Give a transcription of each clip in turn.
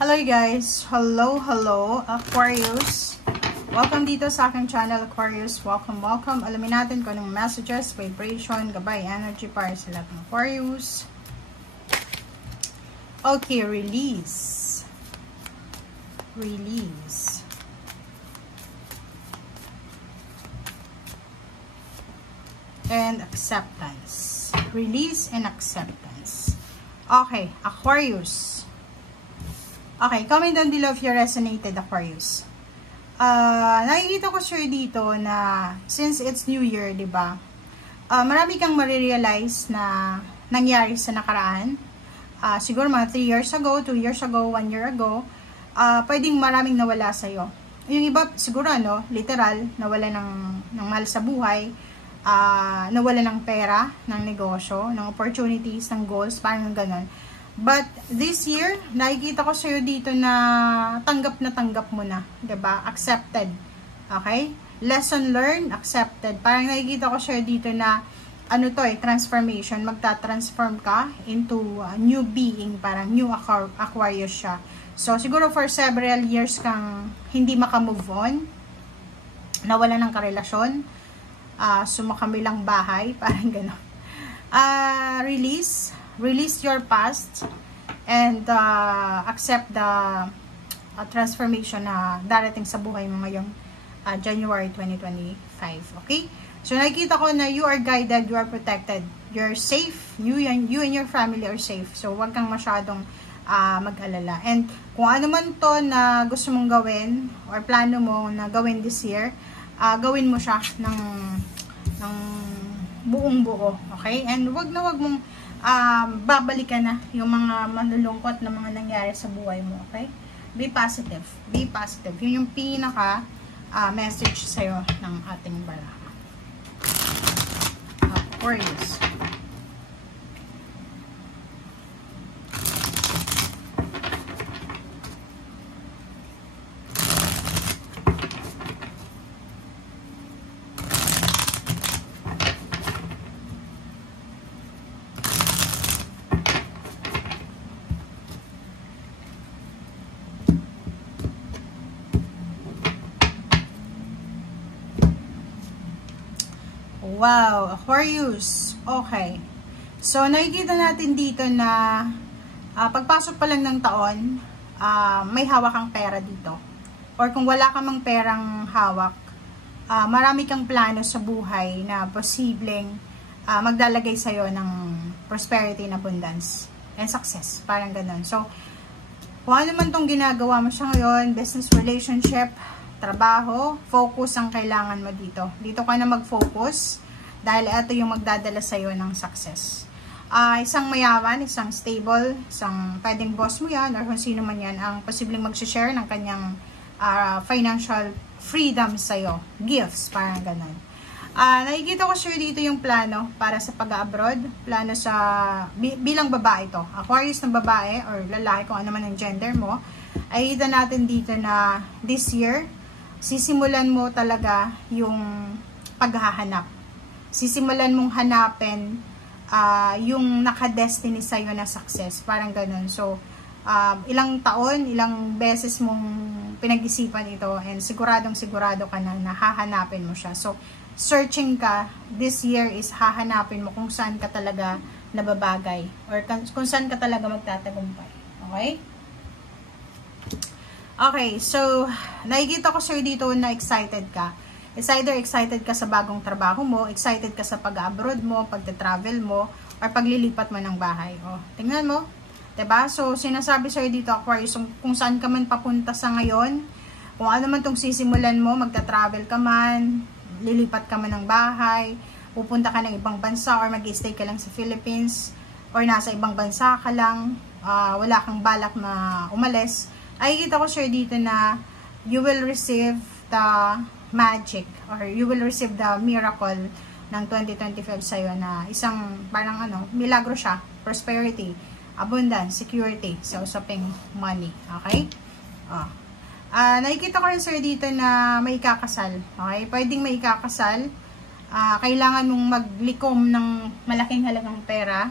Hello guys! Hello Aquarius! Welcome dito sa aking channel Aquarius. Welcome. Alamin natin kung anong messages, vibration, gabay, energy para sa lahat ng Aquarius. Okay, release. And acceptance. Release and acceptance. Okay, Aquarius. Okay, comment down below if you resonated, Aquarius. Nakikita ko sure dito na since it's New Year, di ba? Marami kang marirealize na nangyari sa nakaraan. Siguro mga 3 years ago, 2 years ago, 1 year ago, pwedeng maraming nawala sa'yo. Yung iba, siguro, literal, nawala ng mahal sa buhay, nawala ng pera, ng negosyo, ng opportunities, ng goals, parang ganon. But this year, nakikita ko sa'yo dito na tanggap mo na, diba? Accepted. Okay? Lesson learned, accepted. Parang nakikita ko sa'yo dito na, transformation. Magta-transform ka into a new being, parang new Aquarius siya. So, siguro for several years kang hindi makamove on, nawala ng karelasyon, sumakabilang bahay, parang gano'n. Release your past and accept the transformation na darating sa buhay mo ngayong January 2025. Okay? So, nakikita ko na you are guided, you are protected, you're safe, you and your family are safe. So, huwag kang masyadong mag-alala. And kung ano man to na gusto mong gawin or plano mo na gawin this year, gawin mo siya ng buong buo. Okay? And wag mong babalikan na yung mga manlulungkot na mga nangyari sa buhay mo. Okay? Be positive. Be positive. Yun yung pinaka message sa'yo ng ating baraha. Aquarius. Wow, Aquarius. Okay. So, nakikita natin dito na pagpasok pa lang ng taon, may hawak kang pera dito. Or kung wala ka mang perang hawak, marami kang plano sa buhay na posibleng maglalagay sa'yo ng prosperity and abundance and success. Parang ganun. So, kung ano man tong ginagawa mo siya ngayon, business, relationship, trabaho, focus ang kailangan mo dito. Dito ka na mag-focus dahil ito yung magdadala sa'yo ng success. Isang mayaman, isang stable, isang pwedeng boss mo yan or kung sino man yan ang posibleng mag-share ng kanyang financial freedom sa'yo. Gifts, parang ganun. Nakikita ko sure dito yung plano para sa pag-abroad. Plano sa, bilang babae to. Aquarius ng babae or lalaki, kung ano man ang gender mo. Ay kita natin dito na this year, sisimulan mo talaga yung paghahanap. Sisimulan mong hanapin yung naka-destiny sa'yo na success. Parang ganun. So, ilang taon, ilang beses mong pinag-isipan ito and siguradong ka na hahanapin mo siya. So, searching ka, this year is hahanapin mo kung saan ka talaga nababagay or kung saan ka talaga magtatagumpay. Okay? Okay, so, nakikita ko sir dito na excited ka. It's either excited ka sa bagong trabaho mo, excited ka sa pag-abroad mo, pagte-travel mo, or paglilipat mo ng bahay. O, tingnan mo. Diba? So, sinasabi sa'yo dito, Aquarius, kung saan ka man papunta sa ngayon, kung ano man itong sisimulan mo, magta-travel ka man, lilipat ka man ng bahay, pupunta ka ng ibang bansa, or mag-stay ka lang sa Philippines, or nasa ibang bansa ka lang, wala kang balak na umalis, ay kita ko sure dito na you will receive the magic or you will receive the miracle ng 2025 sa'yo na isang parang milagro siya, prosperity, abundance, security sa usaping money. Okay? Nakikita ko rin sir dito na may ikakasal. Okay? Pwedeng may ikakasal. Kailangan mong maglikom ng malaking halagang pera.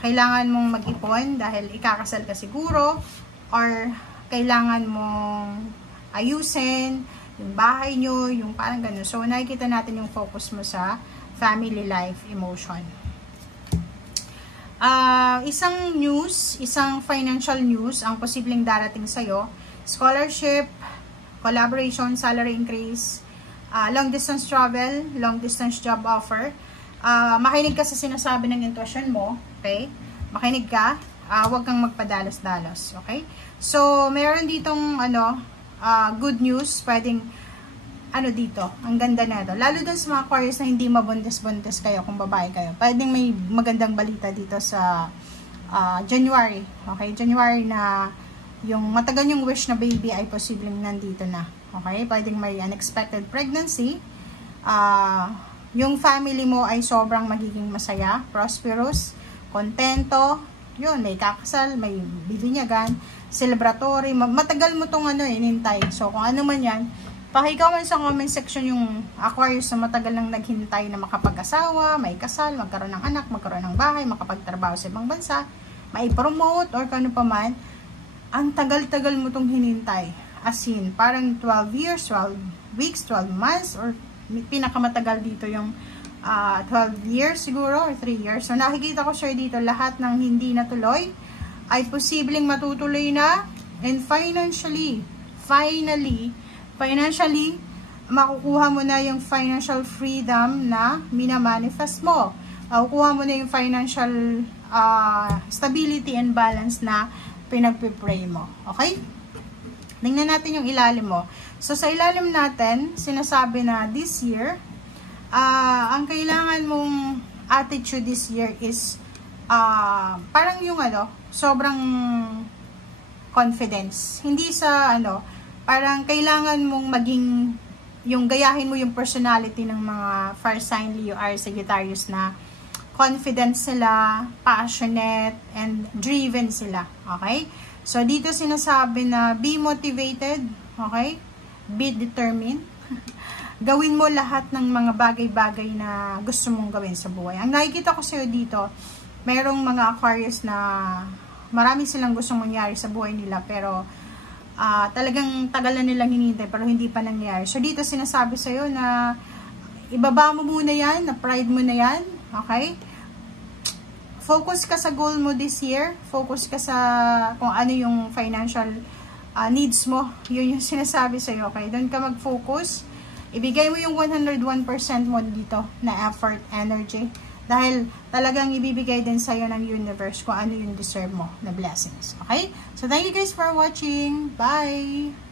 Kailangan mong mag-ipon dahil ikakasal ka siguro or kailangan mong ayusin, yung bahay nyo, yung parang ganun. So, nakikita natin yung focus mo sa family life, emotion. Isang news, isang financial news ang posibleng darating sa'yo. Scholarship, collaboration, salary increase, long distance travel, long distance job offer. Makinig ka sa sinasabi ng intuition mo, okay? Makinig ka, huwag kang magpadalos-dalos, okay? So, meron ditong, good news, pwedeng, dito, ang ganda na ito. Lalo dun sa mga Aquarius na hindi mabuntis-buntis kayo, kung babae kayo. Pwedeng may magandang balita dito sa January, okay? January na yung matagal yung wish na baby ay posibleng nandito na, okay? Pwedeng may unexpected pregnancy, yung family mo ay sobrang magiging masaya, prosperous, kontento, yun, may kakasal, may bibinyagan, celebratory, matagal mo tong inintay. So, kung ano man yan, pakikawan sa comment section yung Aquarius na matagal nang naghintay na makapag-asawa, may kasal, magkaroon ng anak, magkaroon ng bahay, makapagtrabaho sa ibang bansa, mai-promote, or kano pa man, ang tagal-tagal mo tong hinintay. As in, parang 12 years, 12 weeks, 12 months, or pinakamatagal dito yung 12 years siguro, or 3 years. So, nakikita ko sir dito, lahat ng hindi natuloy ay posibleng matutuloy na, and financially, makukuha mo na yung financial freedom na minamanifest mo. Makukuha mo na yung financial stability and balance na pinagpipray mo. Okay? Tingnan natin yung ilalim mo. So, sa ilalim natin, sinasabi na this year, ang kailangan mong attitude this year is parang yung sobrang confidence. Hindi sa parang kailangan mong maging yung gayahin mo yung personality ng mga fire sign Leo, Aries, Sagittarius na confident sila, passionate, and driven sila. Okay? So, dito sinasabi na be motivated, okay? Be determined. Gawin mo lahat ng mga bagay-bagay na gusto mong gawin sa buhay. Ang nakikita ko sa'yo dito, merong mga Aquarius na marami silang gustong mangyari sa buhay nila, pero talagang tagal na nilang hinihintay, pero hindi pa nangyari. So, dito sinasabi sa'yo na ibaba mo muna yan, na pride mo na yan, okay? Focus ka sa goal mo this year. Focus ka sa kung ano yung financial needs mo. Yun yung sinasabi sa'yo, okay? Doon ka mag-focus. Ibigay mo yung 101% mo dito na effort, energy. Dahil talagang ibibigay din sa'yo ng universe kung ano yung deserve mo na blessings. Okay? So, thank you guys for watching. Bye!